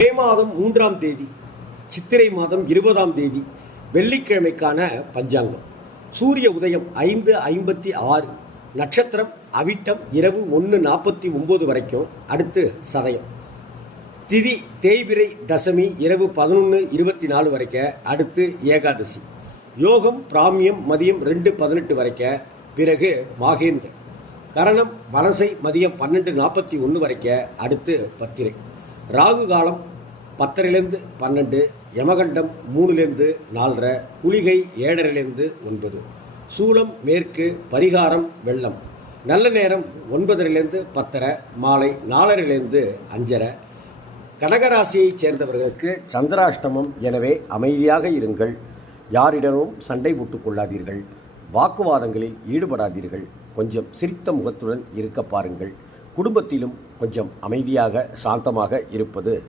மே மாதம் 3ஆம் தேதி சித்திரை மாதம் 20ஆம் தேதி வெள்ளிக்கிழமைக்கான பஞ்சாங்கம். சூரிய உதயம் 5:56, நட்சத்திரம் அவிட்டம், இரவு 1:49 வரைக்கும், அடுத்து சதயம். திதி தேய்பிரை தசமி இரவு 11:24 வரைக்கும், அடுத்து ஏகாதசி. யோகம் பிராமியம் மதியம் 2:18 வரைக்கும், பிறகு மாகேந்திர. கரணம் வலசை மதியம் 12:41 வரைக்கும், அடுத்து பத்திரை. ராகு காலம் 10:00 12, யமகண்டம் 3 4:30, குளிகை 7:30 9, சூலம் மேற்கு, பரிகாரம் வெள்ளம். நல்ல நேரம் 9:30 10:30, மாலை 4:30 5:30. கடகராசியைச் சேர்ந்தவர்களுக்கு சந்திராஷ்டமம். எனவே அமைதியாக இருங்கள், யாரிடமும் சண்டை போட்டுக் கொள்ளாதீர்கள், வாக்குவாதங்களில் ஈடுபடாதீர்கள், கொஞ்சம் சிரித்த முகத்துடன் இருக்க பாருங்கள். குடும்பத்திலும் கொஞ்சம் அமைதியாக சாந்தமாக இருப்பது